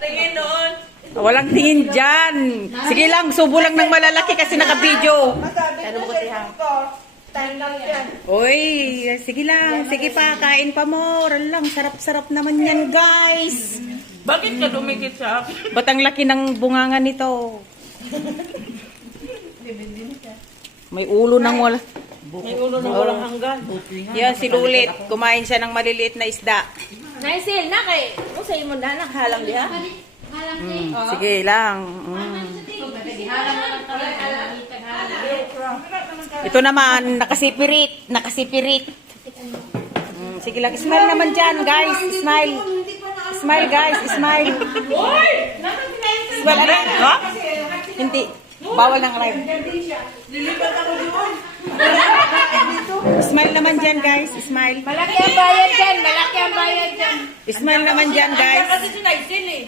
Tingin doon. Walang tingin dyan. Sige lang, subo lang ng malalaki kasi naka-video. Ano mo kasi ha? Uy, sige lang. Sige pa, kain pa mo. Lang, sarap-sarap naman yan, guys. Bakit ka dumikit sa akin? Ba't ang laki ng bungangan nito? May ulo ng wala. May ulo na walang hanggan. Yan, si Lulit. Kumain siya ng maliliit na isda. Naisil na kay. Kung sa'yo mo na nakahalang diha. Sige lang. Ito naman, nakasipirit. Nakasipirit. Sige lang, smile naman dyan, guys. Smile. Smile, guys. Smile. Smile, ano? Ha? Hindi. Bawal ng live. Smile naman dyan, guys. Smile. Malaki ang bayad dyan. Malaki ang bayad dyan. Smile naman dyan, guys. Kasi si Naisil eh.